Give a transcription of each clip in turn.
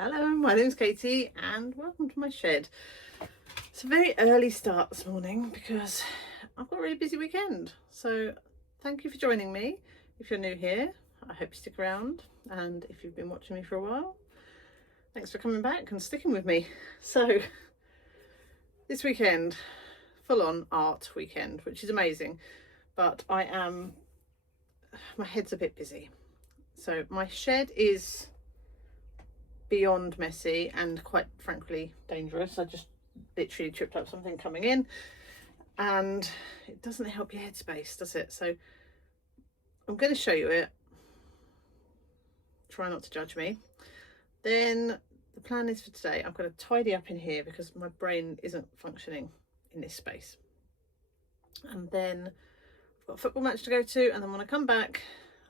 Hello, my name's Katie and welcome to my shed. It's a very early start this morning because I've got a really busy weekend. So thank you for joining me. If you're new here, I hope you stick around, and if you've been watching me for a while, thanks for coming back and sticking with me. So this weekend, full on art weekend, which is amazing, but my head's a bit busy. So my shed is beyond messy and quite frankly dangerous. I just literally tripped up something coming in, and it doesn't help your headspace, does it? So I'm going to show you it. Try not to judge me. Then the plan is for today, I'm going to tidy up in here because my brain isn't functioning in this space. And then I've got a football match to go to, and then when I come back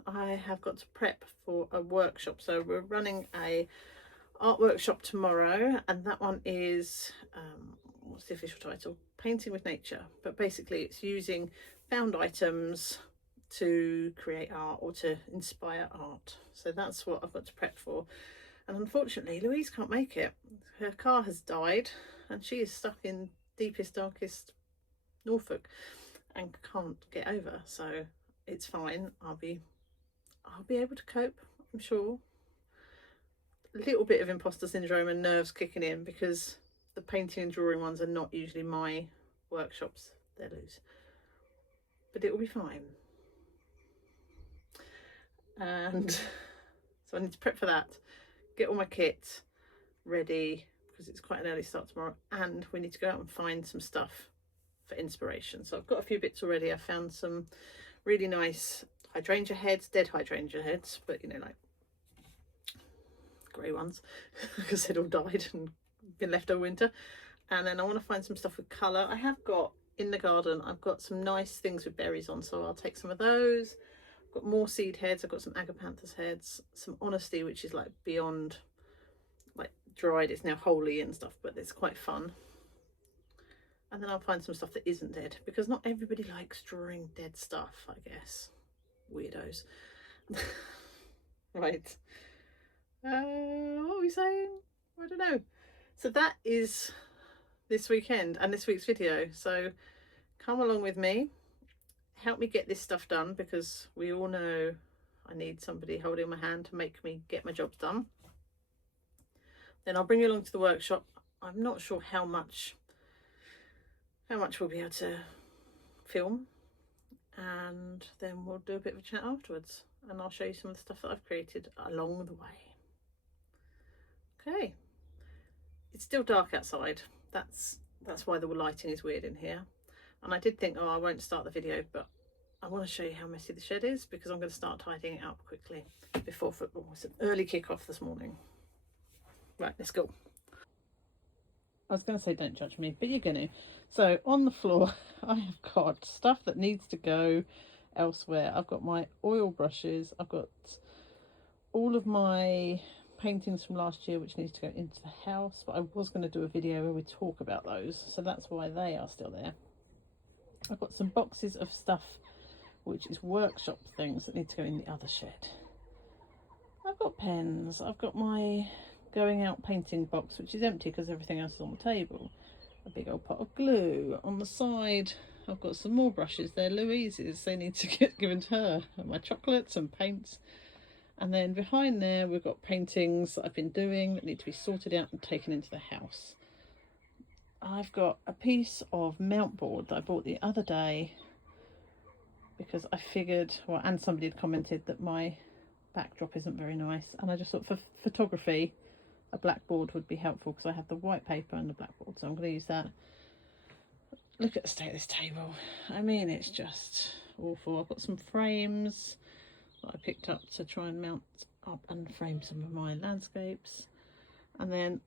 I have got to prep for a workshop. So we're running a art workshop tomorrow, and that one is what's the official title? Painting with Nature. But basically it's using found items to create art or to inspire art. So that's what I've got to prep for. And unfortunately Louise can't make it. Her car has died and she is stuck in deepest darkest Norfolk and can't get over. So it's fine. I'll be able to cope, I'm sure. A little bit of imposter syndrome and nerves kicking in because the painting and drawing ones are not usually my workshops, they're Lou's, but it will be fine. And so I need to prep for that, get all my kit ready because it's quite an early start tomorrow, and we need to go out and find some stuff for inspiration. So I've got a few bits already. I found some really nice hydrangea heads, dead hydrangea heads, but you know, like grey ones because they'd all died and been left over winter. And then I want to find some stuff with colour. I have got in the garden, I've got some nice things with berries on, so I'll take some of those. I've got more seed heads, I've got some agapanthus heads, some honesty, which is like beyond like dried, it's now holy and stuff, but it's quite fun. And then I'll find some stuff that isn't dead, because not everybody likes drawing dead stuff, I guess. Weirdos. Right. What were we saying? I don't know. So that is this weekend and this week's video. So come along with me, help me get this stuff done, because we all know I need somebody holding my hand to make me get my jobs done. Then I'll bring you along to the workshop. I'm not sure how much we'll be able to film, and then we'll do a bit of a chat afterwards, and I'll show you some of the stuff that I've created along the way. Okay, it's still dark outside. That's why the lighting is weird in here. And I did think, oh, I won't start the video, but I want to show you how messy the shed is, because I'm going to start tidying it up quickly before football. It's an early kick-off this morning. Right, let's go. I was going to say don't judge me, but you're going to. So on the floor I have got stuff that needs to go elsewhere. I've got my oil brushes, I've got all of my paintings from last year which needs to go into the house, but I was going to do a video where we talk about those, so that's why they are still there. I've got some boxes of stuff which is workshop things that need to go in the other shed. I've got pens, I've got my going out painting box which is empty because everything else is on the table, a big old pot of glue. On the side I've got some more brushes, they're Louise's, they need to get given to her, and my chocolates and paints. And then behind there we've got paintings that I've been doing that need to be sorted out and taken into the house. I've got a piece of mount board that I bought the other day because I figured, well, and somebody had commented that my backdrop isn't very nice, and I just thought for photography a blackboard would be helpful because I have the white paper and the blackboard, so I'm going to use that. Look at the state of this table. I mean, it's just awful. I've got some frames that I picked up to try and mount up and frame some of my landscapes, and then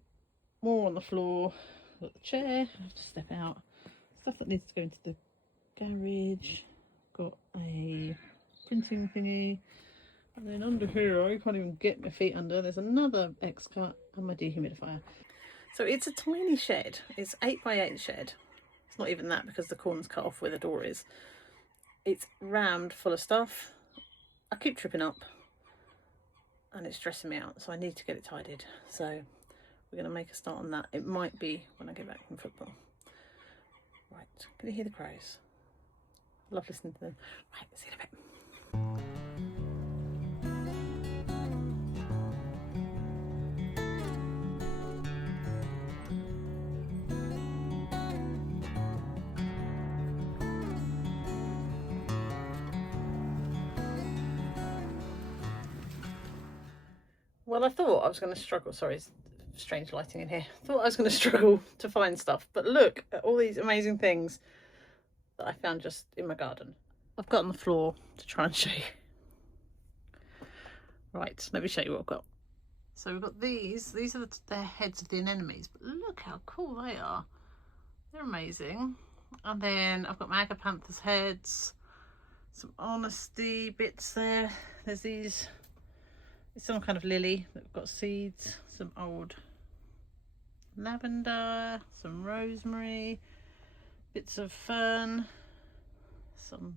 more on the floor. I've got the chair, I have to step out, stuff that needs to go into the garage, got a printing thingy, and then under here I can't even get my feet under, there's another X-cut and my dehumidifier. So it's a tiny shed, it's 8x8 shed. It's not even that because the corner's cut off where the door is. It's rammed full of stuff. I keep tripping up. and it's stressing me out, so I need to get it tidied. So we're going to make a start on that. It might be when I get back from football. Right, can you hear the crows? I love listening to them. Right, see you in a bit. Well, I thought I was going to struggle. Sorry, it's strange lighting in here. I thought I was going to struggle to find stuff, but look at all these amazing things that I found just in my garden. I've got on the floor to try and show you. Right, let me show you what I've got. So we've got these. These are the heads of the anemones, but look how cool they are. They're amazing. And then I've got my agapanthus heads, some honesty bits there. There's these. It's some kind of lily that's got seeds, some old lavender, some rosemary, bits of fern, some,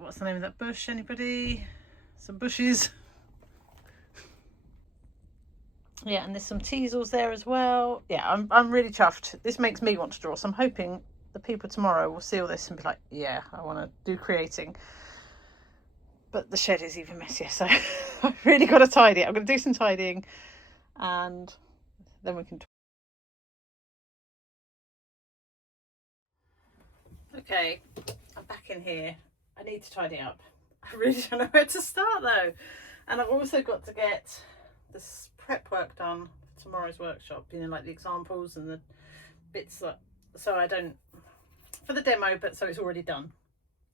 what's the name of that bush, anybody? Some bushes. Yeah, and there's some teasels there as well. Yeah, I'm really chuffed. This makes me want to draw, so I'm hoping the people tomorrow will see all this and be like, yeah, I want to do creating. But the shed is even messier, so I've really got to tidy it. I'm going to do some tidying and then we can talk. Okay, I'm back in here. I need to tidy up. I really don't know where to start though. And I've also got to get this prep work done for tomorrow's workshop, you know, like the examples and the bits that, so I don't, for the demo, but so it's already done.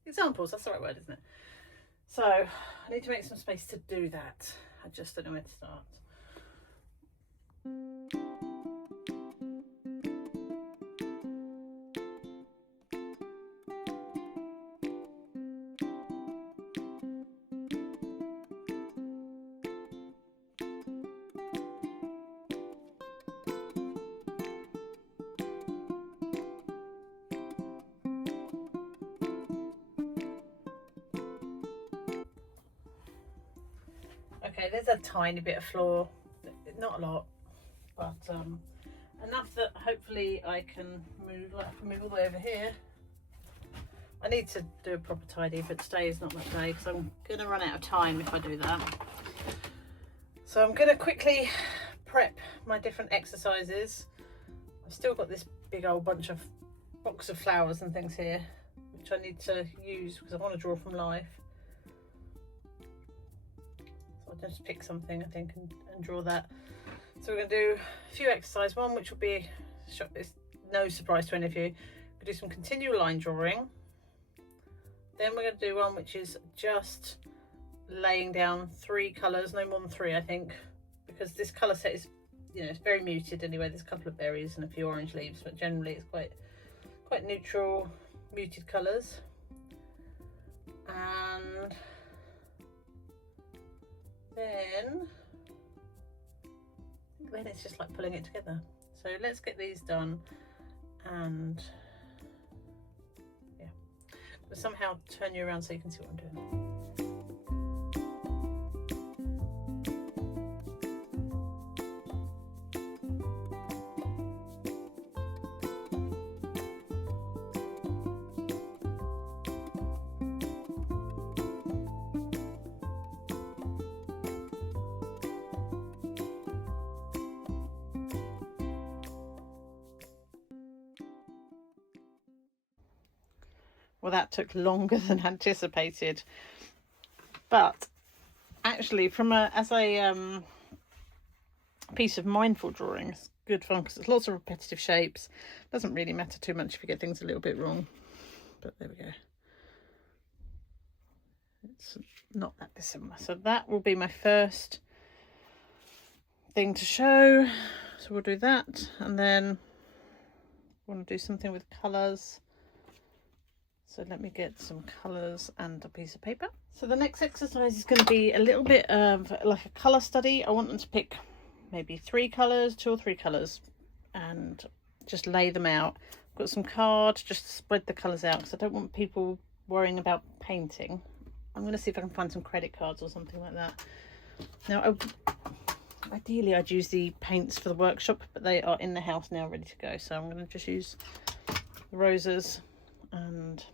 Examples, that's the right word, isn't it? So I need to make some space to do that. I just don't know where to start. Okay, there's a tiny bit of floor, not a lot, but enough that hopefully I can move, like I can move all the way over here. I need to do a proper tidy, but today is not that day because I'm going to run out of time if I do that. So I'm going to quickly prep my different exercises. I've still got this big old box of flowers and things here, which I need to use because I want to draw from life. I'll just pick something I think and draw that. So we're going to do a few exercises. One which will be, it's no surprise to any of you, we'll do some continual line drawing. Then we're going to do one which is just laying down 3 colours, no more than 3 I think, because this colour set is, you know, it's very muted anyway. There's a couple of berries and a few orange leaves, but generally it's quite neutral, muted colours. And then it's just like pulling it together. So let's get these done, and yeah, but somehow turn you around so you can see what I'm doing. Well, that took longer than anticipated, but actually as a piece of mindful drawing, it's good fun because there's lots of repetitive shapes. Doesn't really matter too much if you get things a little bit wrong, but there we go. It's not that dissimilar. So that will be my first thing to show. So we'll do that, and then I want to do something with colours. So let me get some colours and a piece of paper. So the next exercise is going to be a little bit of like a colour study. I want them to pick maybe 3 colours, 2 or 3 colours, and just lay them out. I've got some cards just to spread the colours out because I don't want people worrying about painting. I'm going to see if I can find some credit cards or something like that. Now, ideally I'd use the paints for the workshop, but they are in the house now ready to go. So I'm going to just use the roses and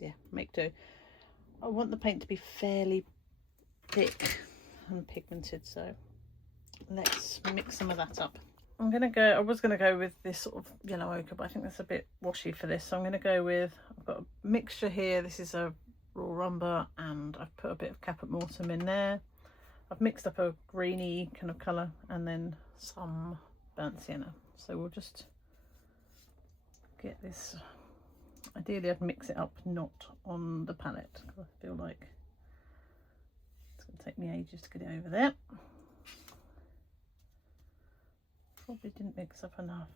yeah, make do. I want the paint to be fairly thick and pigmented, so let's mix some of that up. I was gonna go with this sort of yellow ochre, but I think that's a bit washy for this, so I'm gonna go with, I've got a mixture here. This is a raw umber and I've put a bit of caput mortum in there. I've mixed up a greeny kind of colour and then some burnt sienna. So we'll just get this, ideally I'd mix it up not on the palette, because I feel like it's going to take me ages to get it over there. Probably didn't mix up enough.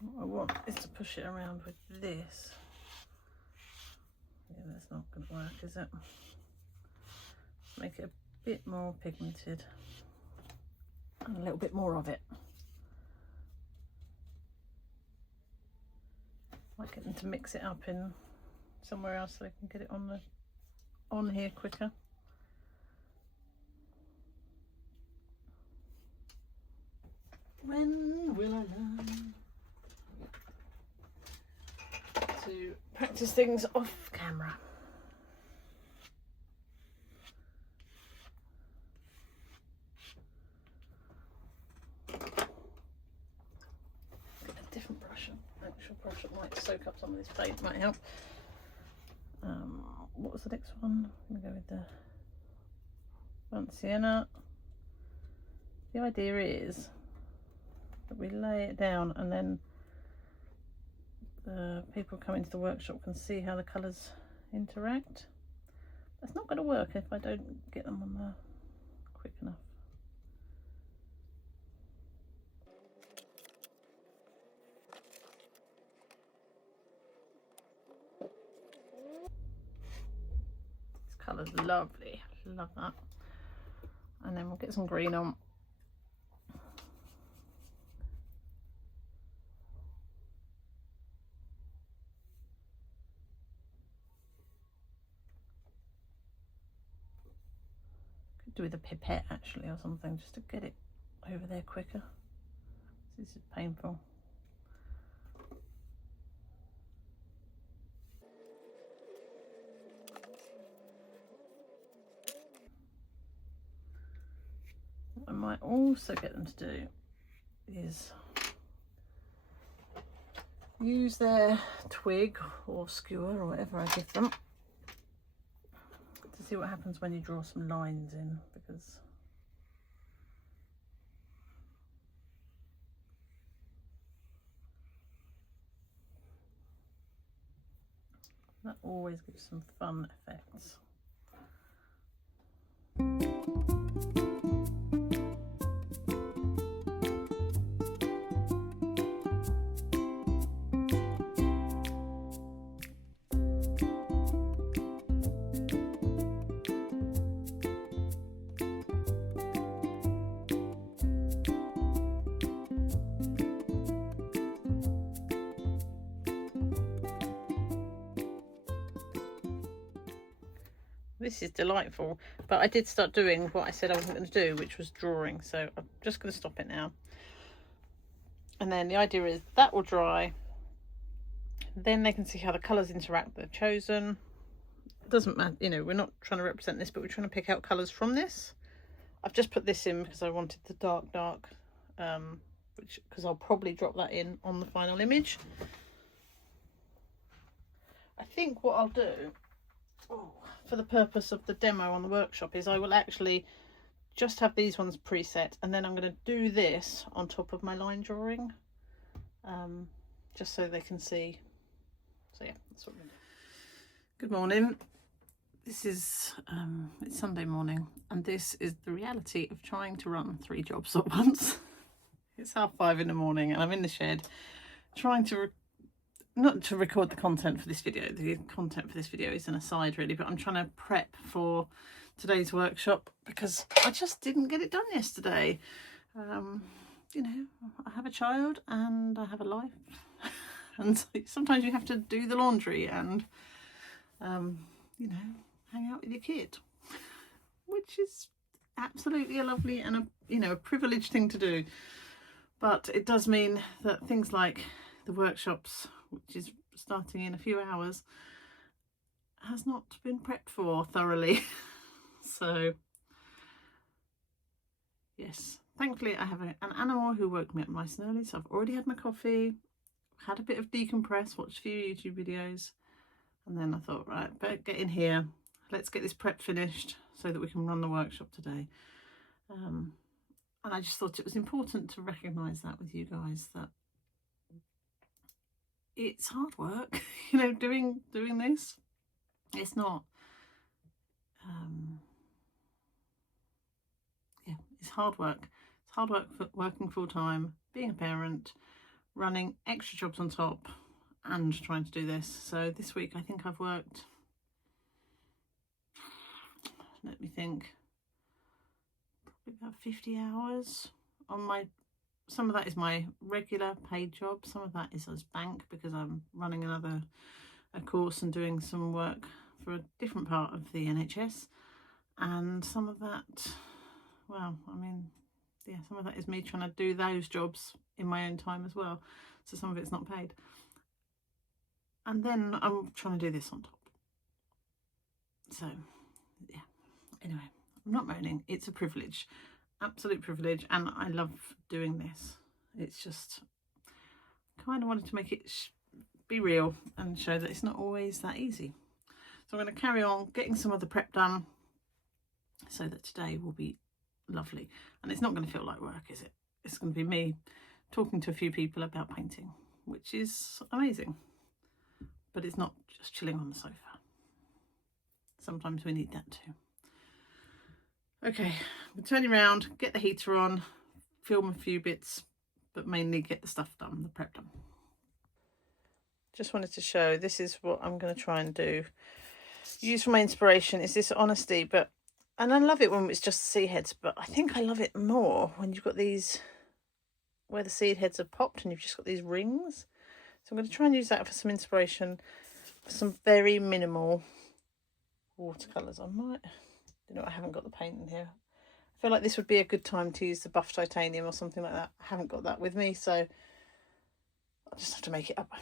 What I want is to push it around with this. Yeah, that's not going to work, is it? Make it a bit more pigmented and a little bit more of it. Might get them to mix it up in somewhere else so they can get it on here quicker. When will I learn to practice things off camera? Get a different brush, an actual brush that might soak up some of this paint, might help. What was the next one? I'm going to go with the burnt sienna. The idea is that we lay it down and then the people come into the workshop can see how the colours interact. That's not going to work if I don't get them on there quick enough. This colour's lovely, love that. And then we'll get some green on. Do with a pipette actually or something, just to get it over there quicker. This is painful. What I might also get them to do is use their twig or skewer or whatever I give them to see what happens when you draw some lines in, because that always gives some fun effects. This is delightful, but I did start doing what I said I wasn't going to do, which was drawing, so I'm just going to stop it now. And then the idea is that will dry, then they can see how the colours interact that they've chosen. Doesn't matter, you know, we're not trying to represent this, but we're trying to pick out colours from this. I've just put this in because I wanted the dark, because I'll probably drop that in on the final image. I think what I'll do, for the purpose of the demo on the workshop, is I will actually just have these ones preset, and then I'm going to do this on top of my line drawing, just so they can see. So yeah, that's what I'm going to do. Good morning. This is it's Sunday morning, and this is the reality of trying to run 3 jobs at once. It's 5:30 in the morning and I'm in the shed trying to not to record the content for this video. The content for this video is an aside really, but I'm trying to prep for today's workshop because I just didn't get it done yesterday. you know, I have a child and I have a life. And so sometimes you have to do the laundry and, you know, hang out with your kid, which is absolutely a lovely and a, you know, a privileged thing to do. But it does mean that things like the workshops, which is starting in a few hours, has not been prepped for thoroughly. So yes, thankfully I have an animal who woke me up nice and early, so I've already had my coffee, had a bit of decompress, watched a few YouTube videos, and then I thought, right, better get in here, let's get this prep finished so that we can run the workshop today. And I just thought it was important to recognise that with you guys, that it's hard work, you know, doing this. It's not, yeah, it's hard work. It's hard work for working full time, being a parent, running extra jobs on top, and trying to do this. So this week I think I've worked, let me think, probably about 50 hours on my, some of that is my regular paid job, some of that is as bank because I'm running a course and doing some work for a different part of the NHS, and some of that, well, I mean, yeah, some of that is me trying to do those jobs in my own time as well, so some of it's not paid, and then I'm trying to do this on top. So yeah, anyway, I'm not moaning, it's a privilege, absolute privilege, and I love doing this. It's just kind of wanted to make it be real and show that it's not always that easy. So I'm going to carry on getting some of the prep done so that today will be lovely, and it's not going to feel like work, is it? It's going to be me talking to a few people about painting, which is amazing, but it's not just chilling on the sofa. Sometimes we need that too. Okay, we're turning around, get the heater on, film a few bits, but mainly get the stuff done, the prep done. Just wanted to show, this is what I'm going to try and do. Use for my inspiration is this honesty, and I love it when it's just seed heads, but I think I love it more when you've got these, where the seed heads are popped and you've just got these rings. So I'm going to try and use that for some inspiration, for some very minimal watercolours. I might, you know, I haven't got the paint in here. I feel like this would be a good time to use the buff titanium or something like that. I haven't got that with me, so I'll just have to make it up.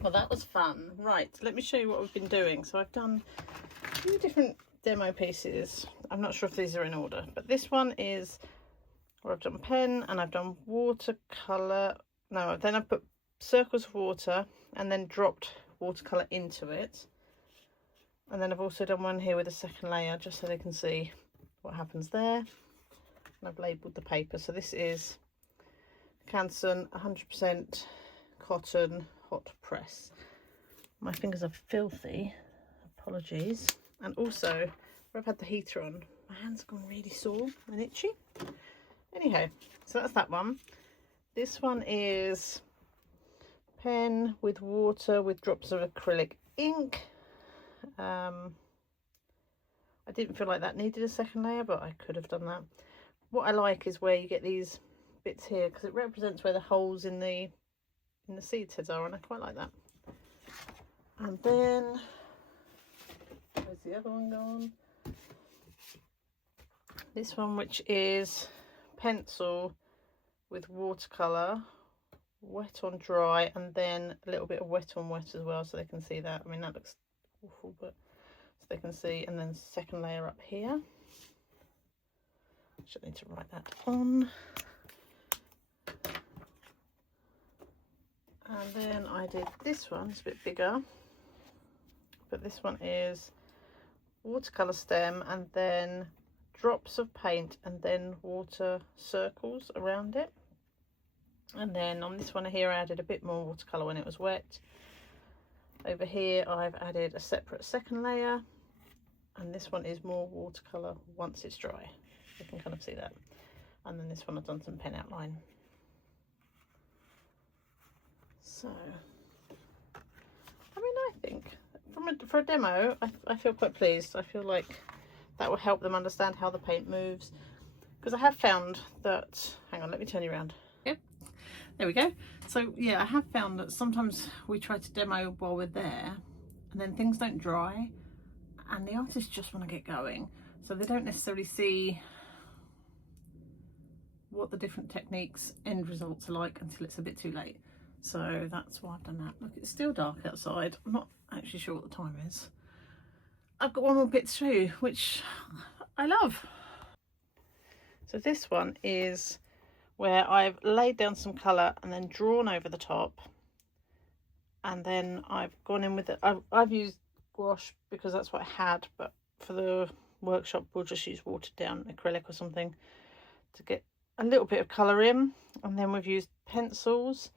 Well, that was fun. Right, let me show you what we've been doing. So I've done 2 different demo pieces. I'm not sure if these are in order, but this one is where I've done pen and I've done watercolour. No, then I've put circles of water and then dropped watercolour into it. And then I've also done one here with a second layer just so they can see what happens there. And I've labelled the paper. So this is Canson 100% cotton hot press. My fingers are filthy, apologies. And also, where I've had the heater on, my hands have gone really sore and itchy. Anyhow, so that's that one. This one is pen with water with drops of acrylic ink. I didn't feel like that needed a second layer, but I could have done that. What I like is where you get these bits here because it represents where the holes in the seed heads are, and I quite like that. And then where's the other one gone? This one, which is pencil with watercolour, wet on dry, and then a little bit of wet on wet as well, so they can see that. I mean, that looks awful, but so they can see. And then second layer up here. I should need to write that on. And then I did this one. It's a bit bigger, but this one is watercolour stem and then drops of paint and then water circles around it. And then on this one here I added a bit more watercolour when it was wet. Over here I've added a separate second layer, and this one is more watercolour once it's dry. You can kind of see that. And then this one I've done some pen outline. So, I mean, I think for a demo, I feel quite pleased. I feel like that will help them understand how the paint moves. Because I have found that, hang on, let me turn you around. Yep, there we go. So yeah, I have found that sometimes we try to demo while we're there and then things don't dry and the artists just want to get going. So they don't necessarily see what the different techniques end results are like until it's a bit too late. So that's why I've done that. Look, it's still dark outside. I'm not actually sure what the time is. I've got one more bit to show you, which I love. So this one is where I've laid down some colour and then drawn over the top. And then I've gone in with it. I've used gouache because that's what I had, but for the workshop we'll just use watered down acrylic or something to get a little bit of colour in. And then we've used pencils.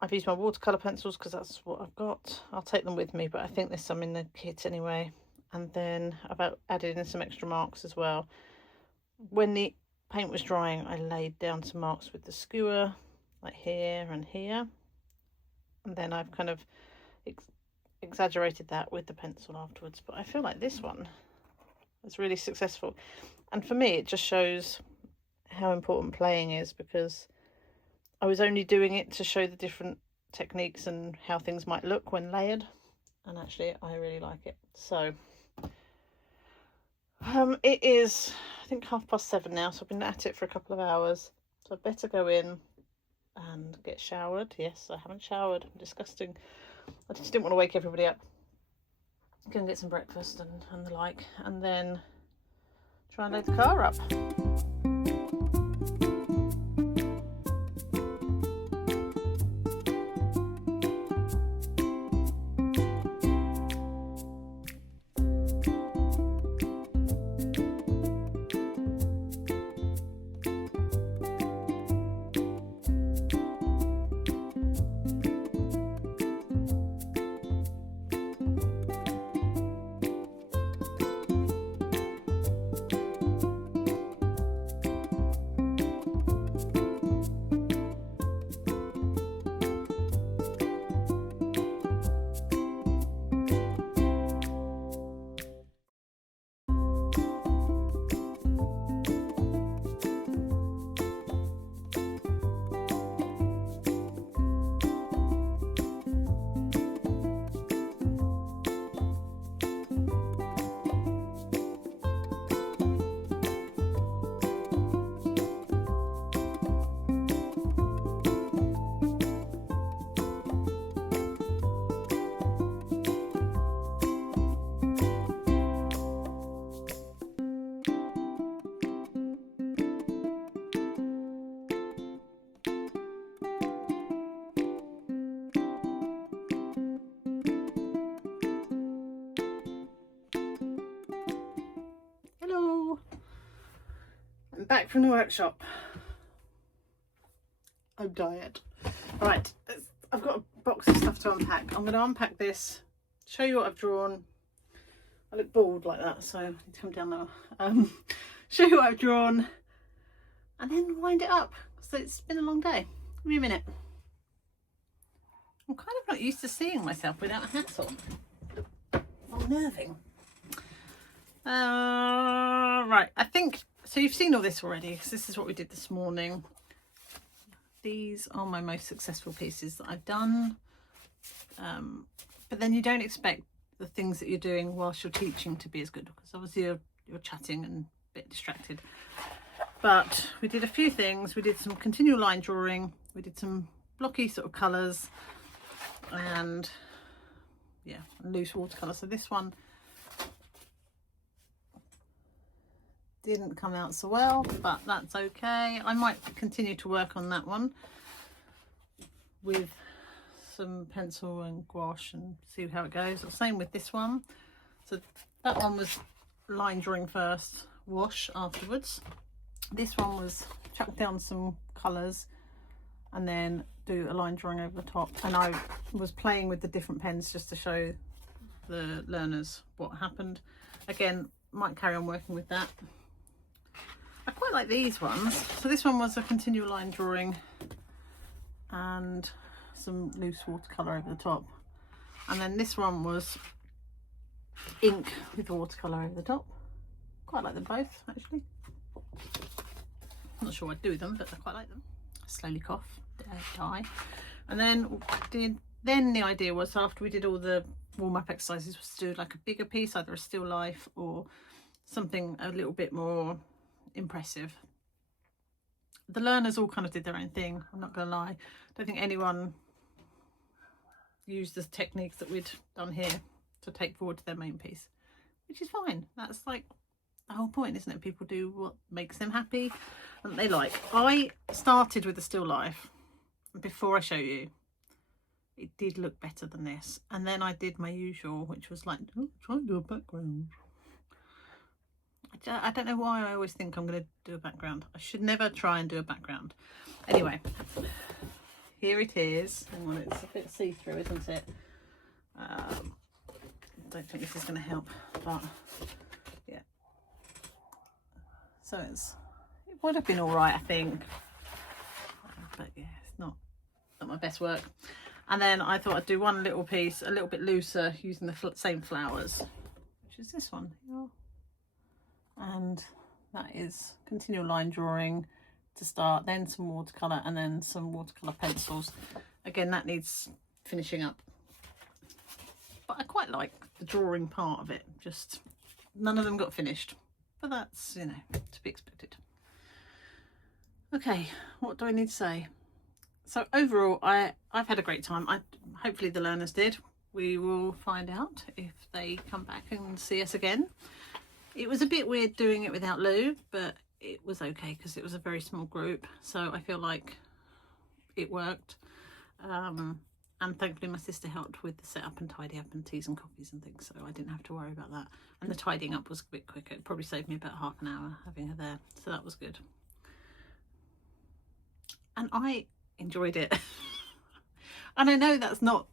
I've used my watercolour pencils because that's what I've got. I'll take them with me, but I think there's some in the kit anyway. And then I've added in some extra marks as well. When the paint was drying, I laid down some marks with the skewer, like here and here. And then I've kind of exaggerated that with the pencil afterwards. But I feel like this one is really successful. And for me, it just shows how important playing is, because I was only doing it to show the different techniques and how things might look when layered, and actually I really like it. So it is, I think, 7:30 now, so I've been at it for a couple of hours, so I better go in and get showered. Yes, I haven't showered. Disgusting. I just didn't want to wake everybody up. Go and get some breakfast and the like, and then try and load the car up. back from the workshop. I'm tired. Right, I've got a box of stuff to unpack. I'm going to unpack this, show you what I've drawn. I look bored like that, so I need to come down now. Show you what I've drawn and then wind it up. So it's been a long day. Give me a minute. I'm kind of not used to seeing myself without a hat on. Unnerving. Right, I think, so you've seen all this already, because this is what we did this morning. These are my most successful pieces that I've done. But then you don't expect the things that you're doing whilst you're teaching to be as good, because obviously you're chatting and a bit distracted. But we did a few things. We did some continual line drawing, we did some blocky sort of colours, and yeah, loose watercolour. So this one didn't come out so well, but that's okay. I might continue to work on that one with some pencil and gouache and see how it goes. Same with this one. So that one was line drawing first, wash afterwards. This one was chuck down some colours and then do a line drawing over the top. And I was playing with the different pens just to show the learners what happened. Again, might carry on working with that. I quite like these ones. So this one was a continual line drawing and some loose watercolour over the top, and then this one was ink with watercolour over the top. Quite like them both, actually. I'm not sure what I'd do with them, but I quite like them. Slowly cough, die. And then the idea was, after we did all the warm-up exercises, was to do like a bigger piece, either a still life or something a little bit more impressive. The learners all kind of did their own thing, I'm not gonna lie. I don't think anyone used the techniques that we'd done here to take forward to their main piece, which is fine. That's like the whole point, isn't it? People do what makes them happy and they like. I started with the still life. Before I show you, it did look better than this, and then I did my usual, which was like, oh, try and do a background. I don't know why I always think I'm going to do a background. I should never try and do a background. Anyway, here it is. Well, it's a bit see-through, isn't it? I don't think this is going to help, but yeah. So it would have been all right, I think. But yeah, it's not my best work. And then I thought I'd do one little piece, a little bit looser, using the same flowers, which is this one. And that is continual line drawing to start, then some watercolour, and then some watercolour pencils. Again, that needs finishing up, but I quite like the drawing part of it. Just none of them got finished, but that's, you know, to be expected. Okay, what do I need to say? So overall, I've had a great time. Hopefully the learners did. We will find out if they come back and see us again. It was a bit weird doing it without Lou, but it was okay because it was a very small group. So I feel like it worked. And thankfully my sister helped with the setup and tidy up and teas and coffees and things. So I didn't have to worry about that. And the tidying up was a bit quicker. It probably saved me about half an hour having her there. So that was good. And I enjoyed it. And I know that's not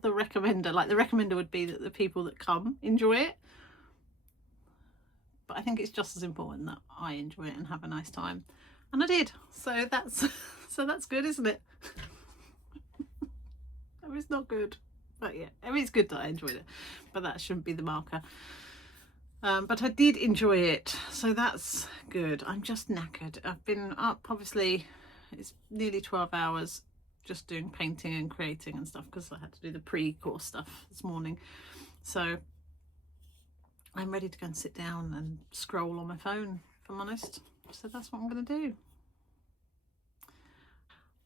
the recommender. Like, the recommender would be that the people that come enjoy it. But I think it's just as important that I enjoy it and have a nice time, and I did. So that's good, isn't it? I mean, it's not good, but yeah, I mean, it's good that I enjoyed it, but that shouldn't be the marker. But I did enjoy it, so that's good. I'm just knackered. I've been up, obviously it's nearly 12 hours just doing painting and creating and stuff, because I had to do the pre-course stuff this morning. So I'm ready to go and sit down and scroll on my phone, if I'm honest. So that's what I'm going to do.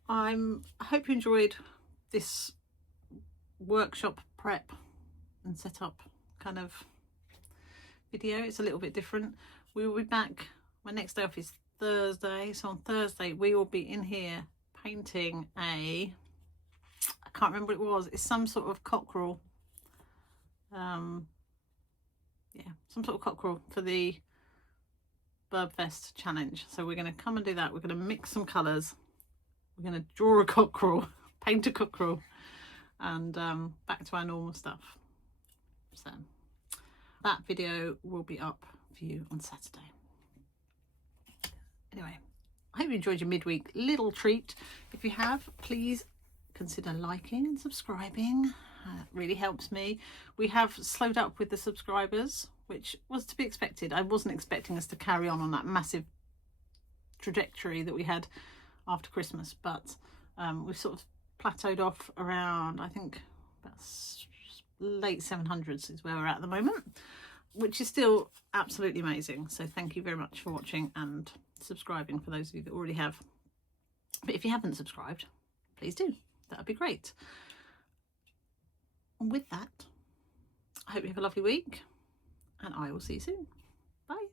I hope you enjoyed this workshop prep and setup kind of video. It's a little bit different. We will be back. My next day off is Thursday. So on Thursday we will be in here painting I can't remember what it was. It's some sort of cockerel. Yeah, some sort of cockerel for the Verb Fest challenge. So we're going to come and do that. We're going to mix some colours. We're going to draw a cockerel, paint a cockerel, and back to our normal stuff. So that video will be up for you on Saturday. Anyway, I hope you enjoyed your midweek little treat. If you have, please consider liking and subscribing. It really helps me. We have slowed up with the subscribers, which was to be expected. I wasn't expecting us to carry on that massive trajectory that we had after Christmas, but we've sort of plateaued off around, I think, about late 700s is where we're at the moment, which is still absolutely amazing. So thank you very much for watching and subscribing, for those of you that already have. But if you haven't subscribed, please do. That would be great. And with that, I hope you have a lovely week, and I will see you soon. Bye.